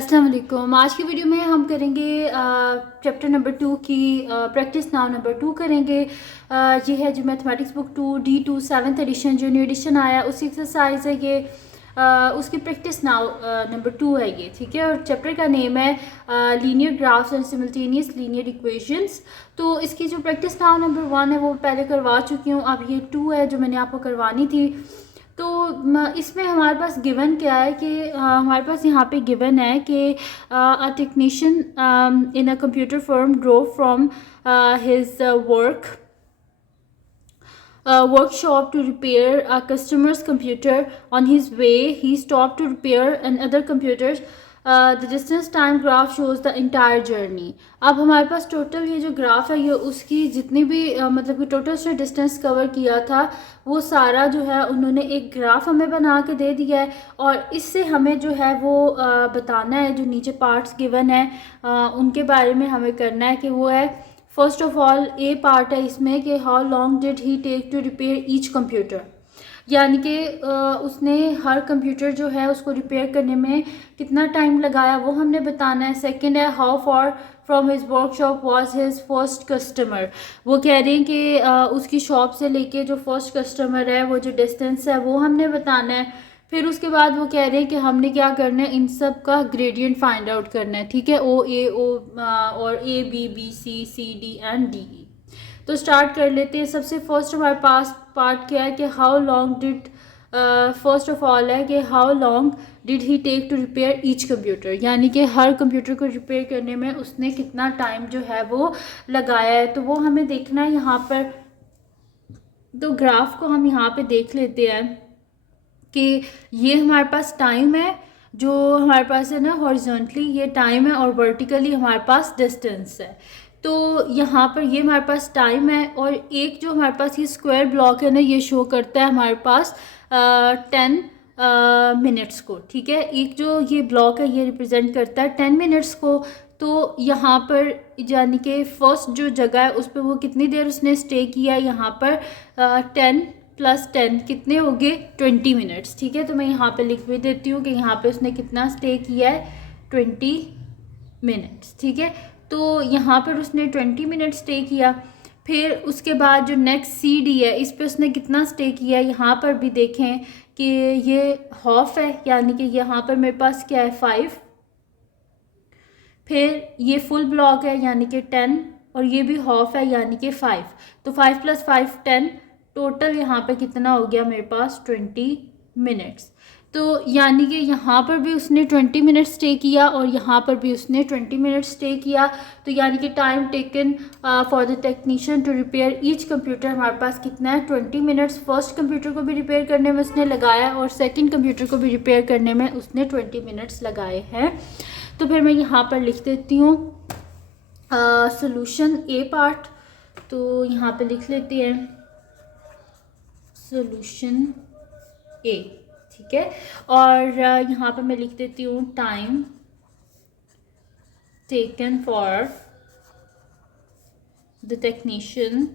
अस्सलाम वालेकुम। आज की वीडियो में हम करेंगे चैप्टर नंबर 2 की प्रैक्टिस नाउ नंबर 2 करेंगे। ये है जो mathematics book 2 D2 7th edition जो न्यू एडिशन आया उसी एक्सरसाइज है ये। उसकी प्रैक्टिस नाउ नंबर 2 है ये, ठीक है। और चैप्टर का नेम है linear graphs and simultaneous linear equations. तो इसकी जो प्रैक्टिस नाउ नंबर 1 है वो पहले करवा चुकी हूँ, अब ये 2 है जो मैंने आपको करवानी थी। तो इसमें हमारे पास गिवन क्या है कि हमारे पास यहाँ पे गिवन है कि a technician in a computer firm drove from his workshop to repair a customer's computer. On his way, he stopped to repair another computer. The distance time graph shows the entire journey. अब हमारे पास total ये जो graph है ये उसकी जितनी भी मतलब कि टोटल उसने डिस्टेंस कवर किया था वो सारा जो है उन्होंने एक ग्राफ हमें बना के दे दिया है। और इससे हमें जो है वो बताना है, जो नीचे पार्ट्स गिवन है उनके बारे में हमें करना है कि वो है first of all a part है इसमें कि how long did he take to repair each computer, यानी कि उसने हर कंप्यूटर जो है उसको रिपेयर करने में कितना टाइम लगाया वो हमने बताना है। सेकंड है how for from his workshop was his first customer. वो कह रहे हैं कि उसकी शॉप से लेके जो फर्स्ट कस्टमर है वो जो डिस्टेंस है वो हमने बताना है। फिर उसके बाद वो कह रहे हैं कि हमने क्या करना है, इन सब का ग्रेडियंट फाइंड आउट करना है, ठीक है। ओ और A B B C C D and D E. तो स्टार्ट कर लेते हैं। सबसे फर्स्ट हमारे पास पार्ट क्या है कि how long did, first of all है कि how long did he take to repair each computer, यानी कि हर कंप्यूटर को रिपेयर करने में उसने कितना टाइम जो है वो लगाया है। तो वो हमें देखना है यहाँ पर। तो ग्राफ को हम यहाँ पे देख लेते हैं कि ये हमारे पास टाइम है, जो हमारे पास है ना हॉरिजॉन्टली ये टाइम है और वर्टिकली हमारे पास डिस्टेंस है। तो यहाँ पर ये हमारे पास टाइम है और एक जो हमारे पास ये स्क्वायर ब्लॉक है ना ये शो करता है हमारे पास 10 मिनट्स को, ठीक है। एक जो ये ब्लॉक है ये रिप्रेजेंट करता है 10 मिनट्स को। तो यहाँ पर यानी कि फर्स्ट जो जगह है उस पर वो कितनी देर उसने स्टे किया, यहाँ पर 10 प्लस 10 कितने हो गए 20 मिनट्स, ठीक है। तो मैं यहाँ पे लिख भी देती हूँ कि यहाँ पे उसने कितना स्टे किया है 20 मिनट्स, ठीक है। तो यहाँ पर उसने 20 मिनट स्टे किया। फिर उसके बाद जो नेक्स्ट सी डी है इस पर उसने कितना स्टे किया है, यहाँ पर भी देखें कि ये हाफ है, यानी कि यहाँ पर मेरे पास क्या है 5। फिर ये फुल ब्लॉक है यानी कि 10 और ये भी हाफ है यानी कि 5। तो 5 + 5 10, टोटल यहाँ पे कितना हो गया मेरे पास 20 मिनट्स। तो यानी कि यहाँ पर भी उसने 20 मिनट स्टे किया और यहाँ पर भी उसने 20 मिनट स्टे किया। तो यानी कि time taken for the technician to repair each computer हमारे पास कितना है 20 मिनट्स। फर्स्ट कंप्यूटर को भी रिपेयर करने में उसने लगाया और सेकंड कंप्यूटर को भी रिपेयर करने में उसने 20 मिनट्स लगाए हैं। तो फिर मैं यहाँ पर लिख देती हूँ सॉल्यूशन ए पार्ट। तो यहाँ पे लिख लेते हैं सॉल्यूशन ए, ठीक है। और यहाँ पर मैं लिख देती हूँ time taken for the technician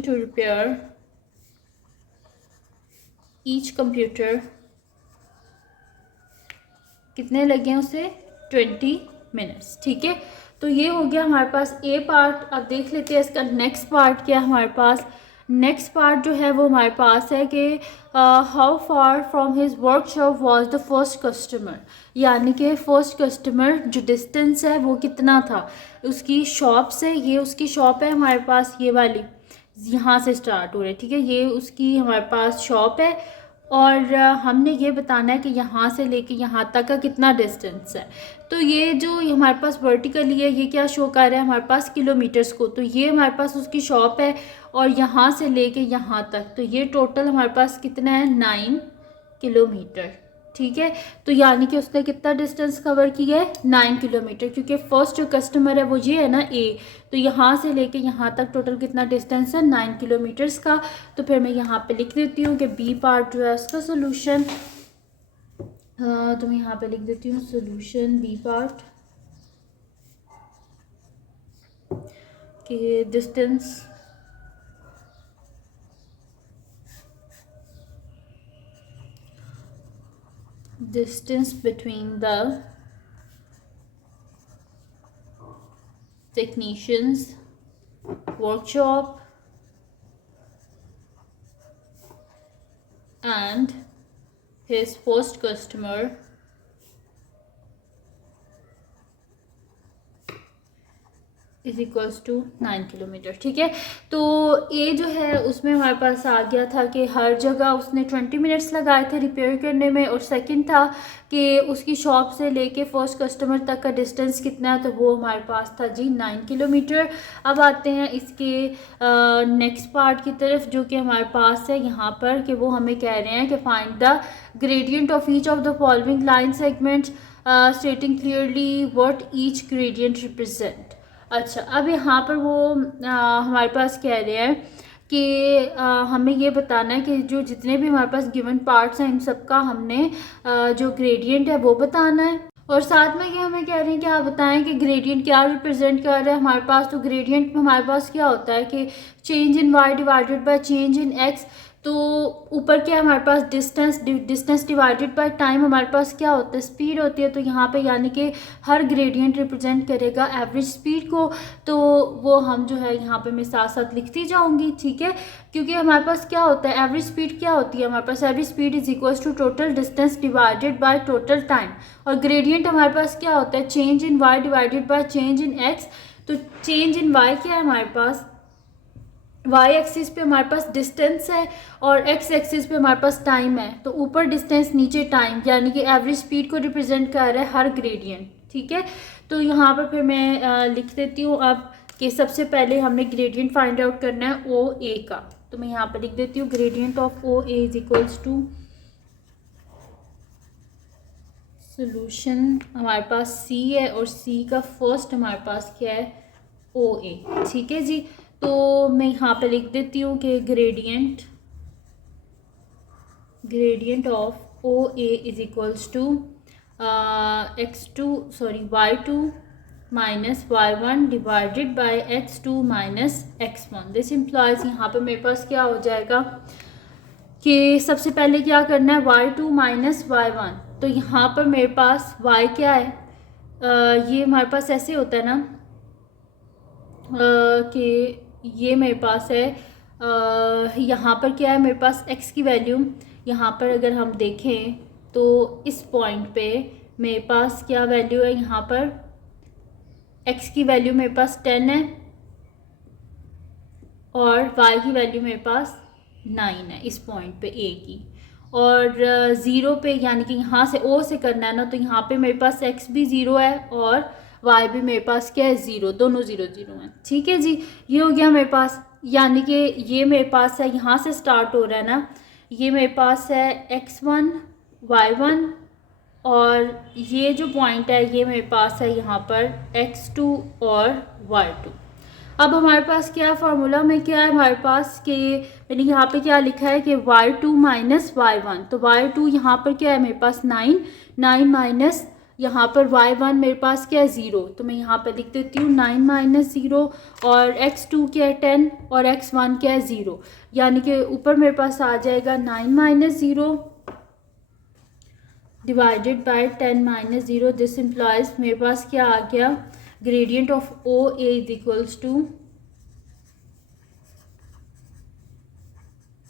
to repair each computer, कितने लगे उसे 20 मिनट्स, ठीक है। तो ये हो गया हमारे पास ए पार्ट। अब देख लेते हैं इसका नेक्स्ट पार्ट क्या है हमारे पास। नेक्स्ट पार्ट जो है वो हमारे पास है कि how far from his workshop was the first customer, यानी कि फर्स्ट कस्टमर जो डिस्टेंस है वो कितना था उसकी शॉप से। ये उसकी शॉप है हमारे पास, ये वाली यहाँ से स्टार्ट हो रही है, ठीक है। ये उसकी हमारे पास शॉप है और हमने ये बताना है कि यहाँ से लेके यहाँ तक का कितना डिस्टेंस है। तो ये जो हमारे पास वर्टिकली है ये क्या शो कर रहा है हमारे पास किलोमीटर्स को। तो ये हमारे पास उसकी शॉप है और यहाँ से लेके यहाँ तक तो ये टोटल हमारे पास कितना है 9 किलोमीटर, ठीक है। तो यानी कि उसने कितना डिस्टेंस कवर किया है 9 किलोमीटर, क्योंकि फर्स्ट जो कस्टमर है वो ये है ना ए। तो यहाँ से लेके यहाँ तक टोटल कितना डिस्टेंस है 9 किलोमीटर्स का। तो फिर मैं यहाँ पे लिख देती हूँ कि बी पार्ट जो है उसका सोल्यूशन, तो मैं यहाँ पे लिख देती हूँ सोल्यूशन बी पार्ट कि distance distance between the technician's workshop and his first customer is equals to 9 kilometre. ठीक है, तो ये जो है उसमें हमारे पास आ गया था कि हर जगह उसने 20 मिनट्स लगाए थे रिपेयर करने में, और सेकंड था कि उसकी शॉप से लेके फर्स्ट कस्टमर तक का डिस्टेंस कितना है, तो वो हमारे पास था जी 9 किलोमीटर। अब आते हैं इसके नेक्स्ट पार्ट की तरफ, जो कि हमारे पास है यहाँ पर, कि वो हमें कह रहे हैं कि find the gradient of each of the following line segments स्टेटिंग clearly what each gradient represent. अच्छा, अब यहाँ पर वो हमारे पास कह रहे हैं कि हमें ये बताना है कि जो जितने भी हमारे पास गिवन पार्ट्स हैं इन सब का हमने जो ग्रेडियंट है वो बताना है, और साथ में ये हमें कह रहे हैं कि आप बताएं कि ग्रेडियंट क्या रिप्रेजेंट कर रहा है हमारे पास। तो ग्रेडियंट में हमारे पास क्या होता है कि change in Y divided by change in X. तो ऊपर क्या है हमारे पास डिस्टेंस डिवाइडेड बाय टाइम, हमारे पास क्या होता है स्पीड होती है। तो यहाँ पे यानी कि हर ग्रेडियंट रिप्रेजेंट करेगा एवरेज स्पीड को, तो वो हम जो है यहाँ पे मैं साथ साथ लिखती जाऊँगी। ठीक है, क्योंकि हमारे पास क्या होता है एवरेज स्पीड क्या होती है हमारे पास, average speed is equals to total distance divided by total time, और ग्रेडियंट हमारे पास क्या होता है change in Y divided by change in X. तो चेंज इन वाई क्या है हमारे पास, वाई एक्सिस पे हमारे पास डिस्टेंस है और एक्स एक्सिस पे हमारे पास टाइम है। तो ऊपर डिस्टेंस नीचे टाइम, यानी कि एवरेज स्पीड को रिप्रेजेंट कर रहा है हर ग्रेडियंट। ठीक है, तो यहाँ पर फिर मैं लिख देती हूँ अब कि सबसे पहले हमने ग्रेडियंट फाइंड आउट करना है ओ ए का। तो मैं यहाँ पर लिख देती हूँ gradient of O A is equals to solution, हमारे पास सी है और सी का फर्स्ट हमारे पास क्या है ओ ए। ठीक है जी, तो मैं यहाँ पे लिख देती हूँ कि gradient of O A is equals to y2 minus y1 divided by x2 minus x1। This implies यहाँ पे मेरे पास क्या हो जाएगा कि सबसे पहले क्या करना है y2 माइनस y1। तो यहाँ पर मेरे पास y क्या है, ये हमारे पास ऐसे होता है ना कि ये मेरे पास है यहाँ पर क्या है मेरे पास x की वैल्यू, यहाँ पर अगर हम देखें तो इस पॉइंट पे मेरे पास क्या वैल्यू है, यहाँ पर x की वैल्यू मेरे पास 10 है और y की वैल्यू मेरे पास 9 है इस पॉइंट पे a की, और 0 पे यानी कि यहाँ से o से करना है ना, तो यहाँ पे मेरे पास x भी 0 है और y भी मेरे पास क्या है 0, दोनों 0 0 हैं। ठीक है जी, ये हो गया मेरे पास, यानी कि ये मेरे पास है यहाँ से स्टार्ट हो रहा है ना, ये मेरे पास है x1 y1, और ये जो पॉइंट है ये मेरे पास है यहाँ पर x2 और y2। अब हमारे पास क्या फार्मूला में क्या है हमारे पास कि मैंने यहाँ पे क्या लिखा है कि y2 माइनस y1। तो y2 यहाँ पर क्या है मेरे पास 9 माइनस यहाँ पर y1 मेरे पास क्या है 0। तो मैं यहाँ पर लिख देती हूँ 9 माइनस 0, और x2 क्या है 10 और x1 क्या है 0, यानी कि ऊपर मेरे पास आ जाएगा 9 minus 0 divided by 10 minus 0। This implies मेरे पास क्या आ गया gradient of O A is equals to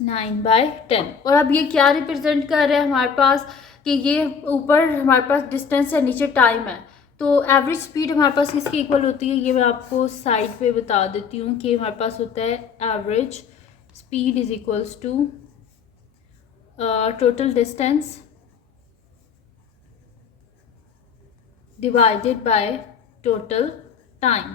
9/10। और अब ये क्या रिप्रेजेंट कर रहा है हमारे पास कि ये ऊपर हमारे पास डिस्टेंस है नीचे टाइम है। तो एवरेज स्पीड हमारे पास किसकी इक्वल होती है, ये मैं आपको साइड पे बता देती हूँ कि हमारे पास होता है average speed is equals to total distance divided by total time.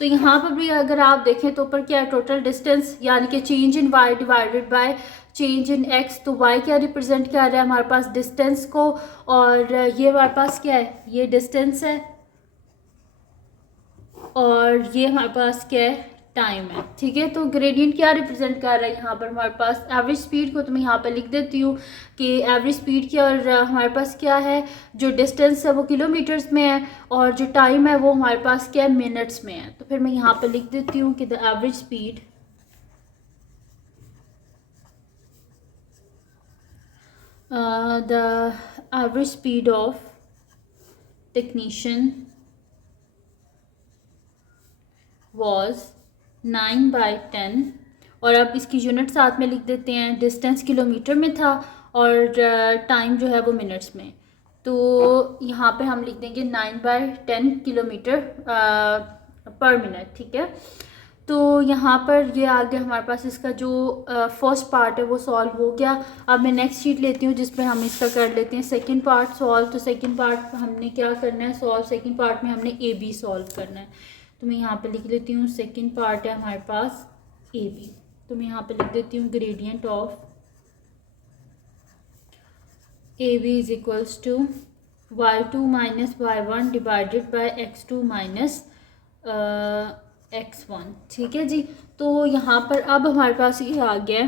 तो यहाँ पर भी अगर आप देखें तो ऊपर क्या है टोटल डिस्टेंस, यानी कि change in y divided by change in x। तो y क्या रिप्रेजेंट कर रहा है हमारे पास डिस्टेंस को, और ये हमारे पास क्या है ये डिस्टेंस है और ये हमारे पास क्या है टाइम है। ठीक है, तो ग्रेडियंट क्या रिप्रेजेंट कर रहा है यहाँ पर हमारे पास एवरेज स्पीड को। तो मैं यहाँ पर लिख देती हूँ कि एवरेज स्पीड की, और हमारे पास क्या है जो डिस्टेंस है वो किलोमीटर्स में है और जो टाइम है वो हमारे पास क्या है मिनट्स में है। तो फिर मैं यहाँ पर लिख देती हूँ कि the average speed the average speed of technician was 9/10। और अब इसकी यूनिट साथ में लिख देते हैं। डिस्टेंस किलोमीटर में था और टाइम जो है वो मिनट्स में। तो यहाँ पे हम लिख देंगे 9/10 किलोमीटर पर मिनट। ठीक है, तो यहाँ पर ये आ गया हमारे पास इसका जो फर्स्ट पार्ट है वो सॉल्व हो गया। अब मैं नेक्स्ट शीट लेती हूँ जिसमें हम इसका कर लेते हैं सेकंड पार्ट सॉल्व। तो सेकंड पार्ट हमने क्या करना है सॉल्व, सेकंड पार्ट में हमने ए बी सॉल्व करना है। तो मैं यहाँ पे लिख लेती हूँ सेकंड पार्ट है हमारे पास ए बी। तो मैं यहाँ पे लिख देती हूँ gradient of A B is equals to y2 minus y1 divided by x2 minus x1। ठीक है जी, तो यहाँ पर अब हमारे पास ये आ गया।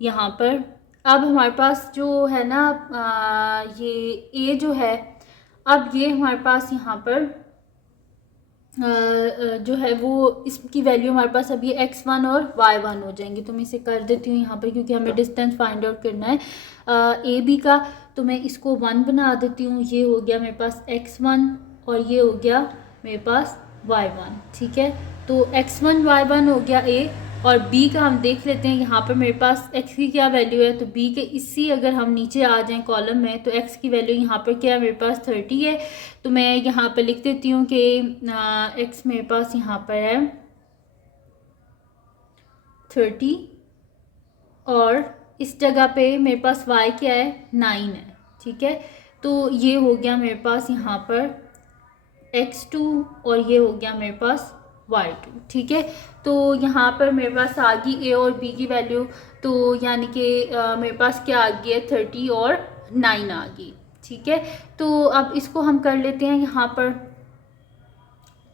यहाँ पर अब हमारे पास जो है ना ये a जो है, अब ये हमारे पास यहाँ पर जो है वो इसकी वैल्यू हमारे पास अब ये x1 और y1 हो जाएंगी। तो मैं इसे कर देती हूँ यहाँ पर क्योंकि हमें डिस्टेंस फाइंड आउट करना है ए बी का। तो मैं इसको 1 बना देती हूँ। ये हो गया मेरे पास x1 और ये हो गया मेरे पास y1। ठीक है, तो x1 y1 हो गया a और b का हम देख लेते हैं। यहाँ पर मेरे पास x की क्या वैल्यू है, तो b के इसी अगर हम नीचे आ जाएं कॉलम में तो x की वैल्यू यहाँ पर क्या है मेरे पास 30 है। तो मैं यहाँ पर लिख देती हूँ कि x मेरे पास यहाँ पर है 30 और इस जगह पे मेरे पास y क्या है 9 है। ठीक है, तो ये हो गया मेरे पास यहाँ पर x2 और ये हो गया मेरे पास y2। ठीक है, तो यहाँ पर मेरे पास आ गई a और b की वैल्यू। तो यानी कि मेरे पास क्या आ गई है 30 और 9 आ गई। ठीक है, तो अब इसको हम कर लेते हैं यहाँ पर।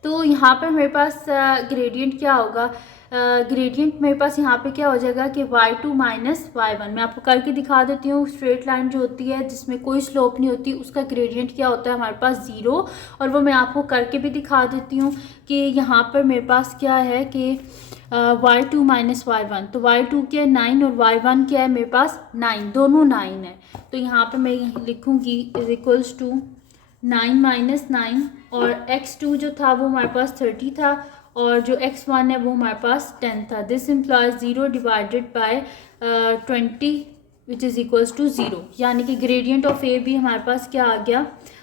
तो यहाँ पर मेरे पास ग्रेडियंट क्या होगा, ग्रेडियंट मेरे पास यहाँ पे क्या हो जाएगा कि y2 माइनस y1। मैं आपको करके दिखा देती हूँ। स्ट्रेट लाइन जो होती है जिसमें कोई स्लोप नहीं होती उसका ग्रेडियंट क्या होता है हमारे पास 0, और वो मैं आपको करके भी दिखा देती हूँ कि यहाँ पर मेरे पास क्या है कि y2 माइनस y1। तो y2 क्या है 9 और y1 क्या है मेरे पास 9, दोनों 9 है। तो यहाँ पर मैं लिखूँगी इज इक्वल्स टू 9 माइनस 9 और x2 जो था वो हमारे पास 30 था और जो x1 है वो हमारे पास 10 था। This implies 0 divided by 20 which is equals to 0। यानी कि ग्रेडियंट ऑफ ए भी हमारे पास क्या आ गया,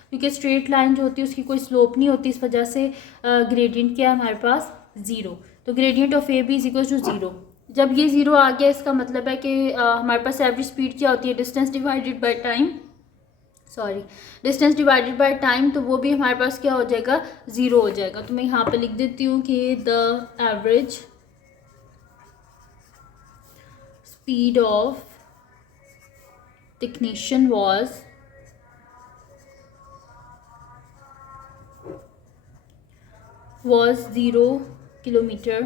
क्योंकि स्ट्रेट लाइन जो होती है उसकी कोई स्लोप नहीं होती, इस वजह से ग्रेडियंट क्या है हमारे पास 0। तो gradient of A B is equals to 0। जब ये 0 आ गया इसका मतलब है कि हमारे पास एवरेज स्पीड क्या होती है distance divided by time, distance divided by time, तो वो भी हमारे पास क्या हो जाएगा 0 हो जाएगा। तो मैं यहाँ पे लिख देती हूँ कि the average speed of technician was 0 kilometre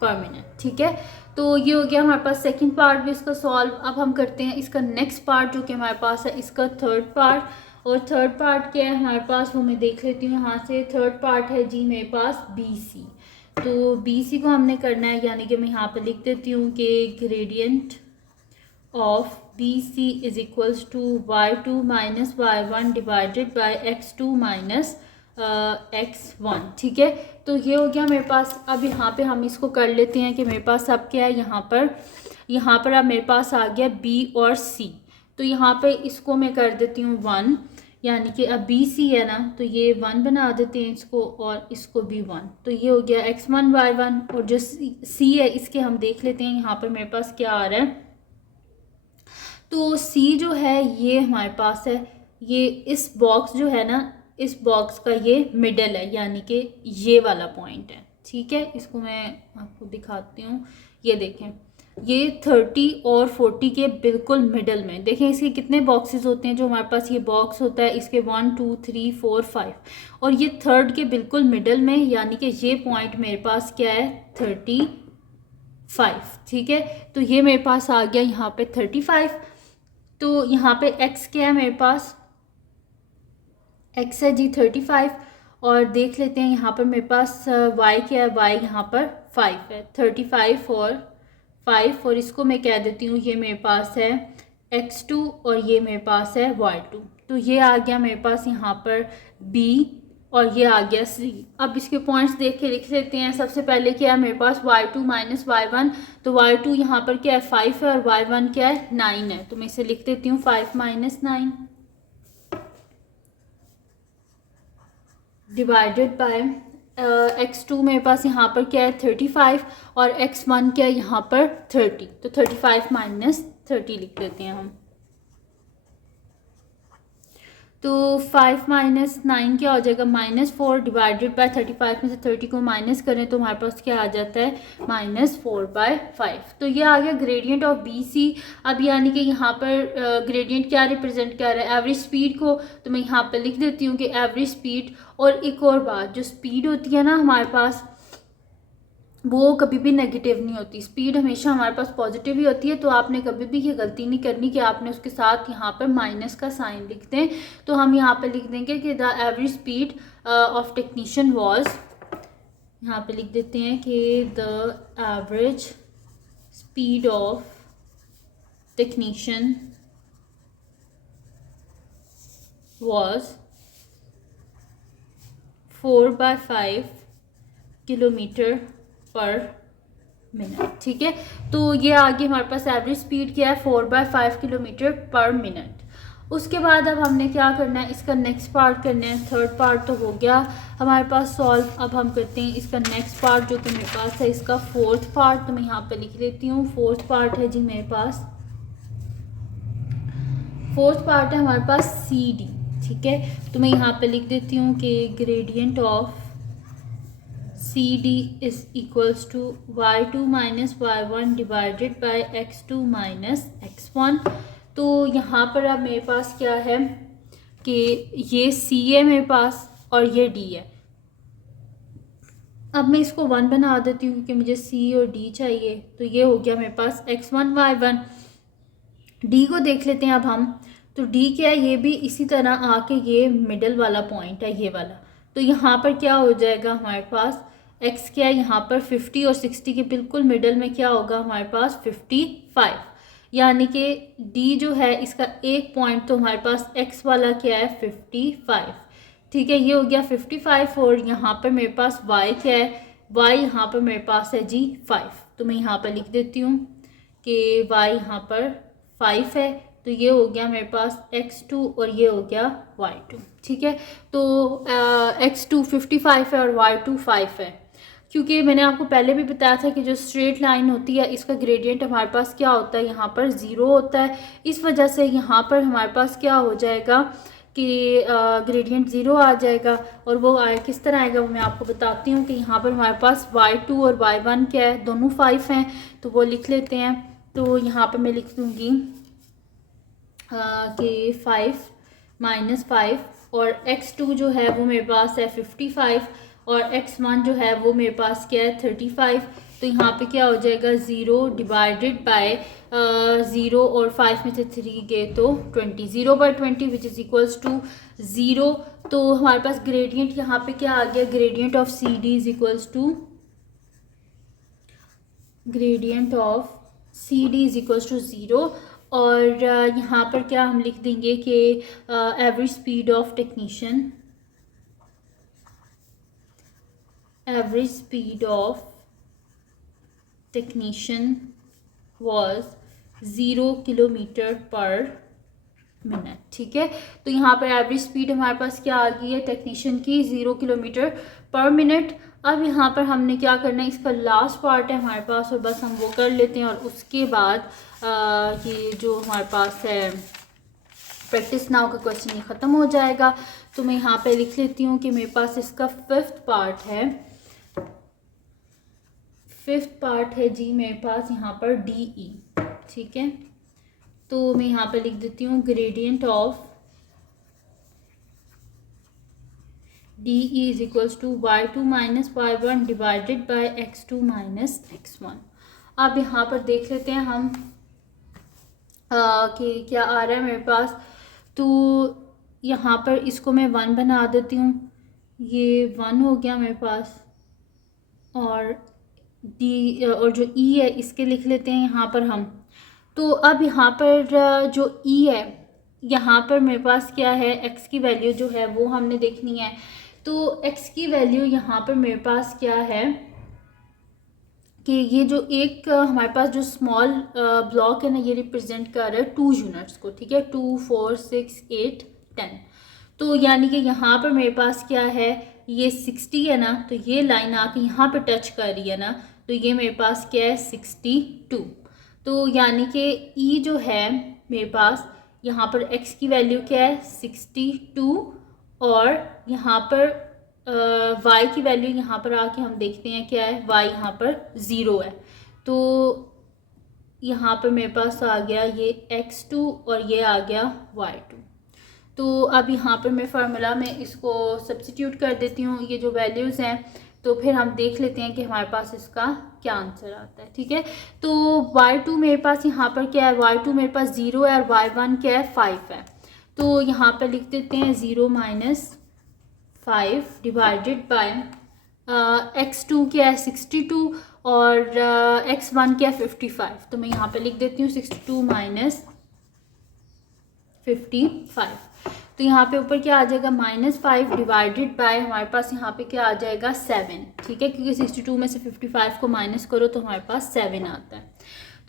per minute. ठीक है, तो ये हो गया हमारे पास सेकंड पार्ट भी इसका सॉल्व। अब हम करते हैं इसका नेक्स्ट पार्ट जो कि हमारे पास है इसका थर्ड पार्ट। और थर्ड पार्ट क्या है हमारे पास वो मैं देख लेती हूँ यहाँ से। थर्ड पार्ट है जी मेरे पास BC। तो BC को हमने करना है, यानी कि मैं यहाँ पे लिख देती हूँ कि gradient of BC is equals to y2 minus y1 divided by x2 minus x1। ठीक है, तो ये हो गया मेरे पास। अब यहाँ पे हम इसको कर लेते हैं कि मेरे पास अब क्या है यहाँ पर अब मेरे पास आ गया B और C। तो यहाँ पे इसको मैं कर देती हूँ 1, यानी कि अब BC है ना तो ये 1 बना देते हैं इसको और इसको भी 1। तो ये हो गया x1 y1 और जो C है इसके हम देख लेते हैं यहाँ पर मेरे पास क्या आ रहा है। तो C जो है ये हमारे पास है, ये इस बॉक्स जो है ना इस बॉक्स का ये मिडल है, यानी कि ये वाला पॉइंट है। ठीक है, इसको मैं आपको दिखाती हूँ। ये देखें ये 30 और 40 के बिल्कुल मिडल में। देखें इसके कितने बॉक्सेस होते हैं, जो हमारे पास ये बॉक्स होता है इसके 1 2 3 4 5 और ये थर्ड के बिल्कुल मिडल में, यानी कि ये पॉइंट मेरे पास क्या है 35। ठीक है, तो ये मेरे पास आ गया यहाँ पे 35। तो यहाँ पे x क्या है मेरे पास, x है जी 35 और देख लेते हैं यहाँ पर मेरे पास y क्या है, y यहाँ पर 5 है। 35 और 5 और इसको मैं कह देती हूँ ये मेरे पास है x2 और ये मेरे पास है y2। तो ये आ गया मेरे पास यहाँ पर b और ये आ गया c। अब इसके पॉइंट्स देख के लिख लेते हैं। सबसे पहले क्या है मेरे पास y2 माइनस y1, तो y2 यहाँ पर क्या है 5 है और y1 क्या है 9 है। तो मैं इसे लिख देती हूँ 5 माइनस 9 डिवाइडेड बाय x2 मेरे पास यहाँ पर क्या है 35 और x1 क्या है यहाँ पर 30। तो 35 माइनस 30 लिख देते हैं हम। तो 5 माइनस 9 क्या हो जाएगा -4 डिवाइडेड बाय 35 में से 30 को माइनस करें तो हमारे पास क्या आ जाता है -4/5। तो ये आ गया ग्रेडियंट ऑफ बी सी। अब यानी कि यहाँ पर ग्रेडियंट क्या रिप्रेजेंट कर रहा है, एवरेज स्पीड को। तो मैं यहाँ पर लिख देती हूँ कि एवरेज स्पीड। और एक और बात, जो स्पीड होती है ना हमारे पास, वो कभी भी नेगेटिव नहीं होती। स्पीड हमेशा हमारे पास पॉजिटिव ही होती है। तो आपने कभी भी ये गलती नहीं करनी कि आपने उसके साथ यहाँ पर माइनस का साइन लिख दें। तो हम यहाँ पर लिख देंगे कि the average speed of technician was, यहाँ पे लिख देते हैं कि the average speed of technician was 4/5 kilometre per minute. ठीक है, तो ये आगे हमारे पास एवरेज स्पीड क्या है 4/5 किलोमीटर पर मिनट। उसके बाद अब हमने क्या करना है, इसका नेक्स्ट पार्ट करना है। थर्ड पार्ट तो हो गया हमारे पास सॉल्व। अब हम करते हैं इसका नेक्स्ट पार्ट जो कि मेरे पास है इसका फोर्थ पार्ट। तो मैं यहाँ पे लिख लेती हूँ फोर्थ पार्ट है जी मेरे पास। फोर्थ पार्ट है हमारे पास सी डी। ठीक है, तो मैं यहाँ पे लिख देती हूँ कि gradient of CD is equals to y2 minus y1 divided by x2 minus x1। तो यहाँ पर अब मेरे पास क्या है कि ये C है मेरे पास और ये D है। अब मैं इसको 1 बना देती हूँ क्योंकि मुझे C और D चाहिए। तो ये हो गया मेरे पास x1 y1। D को देख लेते हैं अब हम। तो D क्या है, ये भी इसी तरह आके ये मिडल वाला पॉइंट है ये वाला। तो यहाँ पर क्या हो जाएगा हमारे पास x क्या है यहाँ पर 50 और 60 के बिल्कुल मिडल में क्या होगा हमारे पास 55। यानी कि D जो है इसका एक पॉइंट तो हमारे पास x वाला क्या है 55। ठीक है, ये हो गया 55 और यहाँ पर मेरे पास y क्या है, y यहाँ पर मेरे पास है जी 5। तो मैं यहाँ पर लिख देती हूँ कि y यहाँ पर 5 है। तो ये हो गया मेरे पास x2 और ये हो गया y2। ठीक है, तो x2 55 है और y2 5 है। क्योंकि मैंने आपको पहले भी बताया था कि जो स्ट्रेट लाइन होती है इसका ग्रेडियंट हमारे पास क्या होता है, यहाँ पर 0 होता है। इस वजह से यहाँ पर हमारे पास क्या हो जाएगा कि ग्रेडियंट 0 आ जाएगा। और वो आए किस तरह आएगा वो मैं आपको बताती हूँ कि यहाँ पर हमारे पास y2 और y1 क्या है, दोनों 5 हैं। तो वो लिख लेते हैं। तो यहाँ पर मैं लिख दूँगी कि 5 माइनस 5 और x2 जो है वो मेरे पास है 55 और x1 जो है वो मेरे पास क्या है 35। तो यहाँ पे क्या हो जाएगा 0 डिवाइडेड बाय 0 और 5 में से 3 गए तो 20, 0/20 विच इज़ इक्वल्स टू 0। तो हमारे पास ग्रेडियंट यहाँ पे क्या आ गया, gradient of C D is equals to gradient of C D is equals to 0। और यहाँ पर क्या हम लिख देंगे कि average speed of technician, average speed of technician was 0 kilometre per minute. ठीक है, तो यहाँ पर एवरेज स्पीड हमारे पास क्या आ गई है टेक्नीशियन की 0 किलोमीटर पर मिनट। अब यहाँ पर हमने क्या करना है, इसका लास्ट पार्ट है हमारे पास और बस हम वो कर लेते हैं और उसके बाद ये जो हमारे पास है प्रैक्टिस नाउ का क्वेश्चन ये ख़त्म हो जाएगा। तो मैं यहाँ पे लिख लेती हूँ कि मेरे पास इसका फिफ्थ पार्ट है जी मेरे पास यहाँ पर डी ई। ठीक है, तो मैं यहाँ पे लिख देती हूँ gradient of D E is equals to y2 minus y1 divided by x2 minus x1। अब यहाँ पर देख लेते हैं हम कि क्या आ रहा है मेरे पास। तो यहाँ पर इसको मैं 1 बना देती हूँ, ये 1 हो गया मेरे पास। और डी और जो ई है इसके लिख लेते हैं यहाँ पर हम तो अब यहाँ पर जो ई है, यहाँ पर मेरे पास क्या है, एक्स की वैल्यू जो है वो हमने देखनी है। तो एक्स की वैल्यू यहाँ पर मेरे पास क्या है कि ये जो एक हमारे पास जो स्मॉल ब्लॉक है ना, ये रिप्रेजेंट कर रहा है 2 यूनिट्स को, ठीक है, 2, 4, 6, 8, 10। तो यानी कि यहाँ पर मेरे पास क्या है, ये 60 है ना, तो ये लाइन आके यहाँ पर टच कर रही है ना, तो ये मेरे पास क्या है 62। तो यानी कि ई जो है मेरे पास यहाँ पर एक्स की वैल्यू क्या है 62, और यहाँ पर वाई की वैल्यू यहाँ पर आके हम देखते हैं क्या है, वाई यहाँ पर 0 है। तो यहाँ पर मेरे पास आ गया ये x2 और ये आ गया y2। तो अब यहाँ पर मैं फार्मूला में इसको सब्स्टिट्यूट कर देती हूँ, ये जो वैल्यूज़ हैं, तो फिर हम देख लेते हैं कि हमारे पास इसका क्या आंसर आता है, ठीक है। तो y2 मेरे पास यहाँ पर क्या है, y2 मेरे पास 0 है और y1 क्या है 5 है। तो यहाँ पर लिख देते हैं 0 - 5 डिवाइडेड बाय x2 क्या है 62 और x1 क्या है 55। तो मैं यहाँ पे लिख देती हूँ 62 - 55। तो यहाँ पे ऊपर क्या आ जाएगा -5 डिवाइडेड बाय हमारे पास यहाँ पे क्या आ जाएगा 7, ठीक है, क्योंकि 62 में से 55 को माइनस करो तो हमारे पास 7 आता है।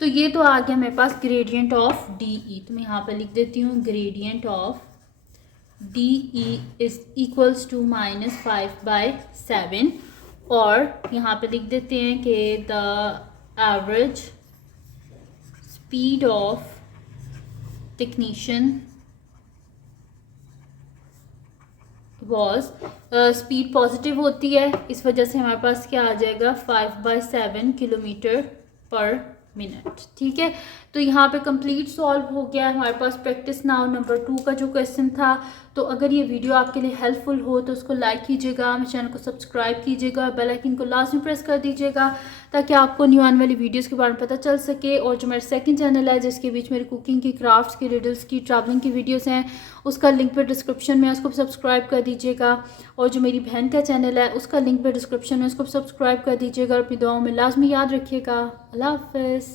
तो ये तो आ गया मेरे पास ग्रेडियंट ऑफ डी ई। तो मैं यहाँ पे लिख देती हूँ gradient of D E is equals to -5/7, और यहाँ पे लिख देते हैं कि the average speed of technician was, speed positive होती है, इस वजह से हमारे पास क्या आ जाएगा 5/7 किलोमीटर पर मिनट, ठीक है। तो यहाँ पे कंप्लीट सॉल्व हो गया हमारे पास प्रैक्टिस नाउ नंबर 2 का जो क्वेश्चन था। तो अगर ये वीडियो आपके लिए हेल्पफुल हो तो उसको लाइक कीजिएगा, मेरे चैनल को सब्सक्राइब कीजिएगा, बेल आइकन को लाजमी प्रेस कर दीजिएगा ताकि आपको न्यू आने वाली वीडियोस के बारे में पता चल सके। और जो मेरा सेकंड चैनल है जिसके बीच मेरी कुकिंग की, क्राफ्ट्स की, रिडल्स की, ट्रैवलिंग की वीडियोस हैं, उसका लिंक पे डिस्क्रिप्शन में, उसको सब्सक्राइब कर दीजिएगा। और जो मेरी बहन का चैनल है उसका लिंक पे डिस्क्रिप्शन में, उसको सब्सक्राइब कर दीजिएगा। और अपनी दुआओं में लाजमी याद रखिएगा। अल्लाह हाफ़िज़।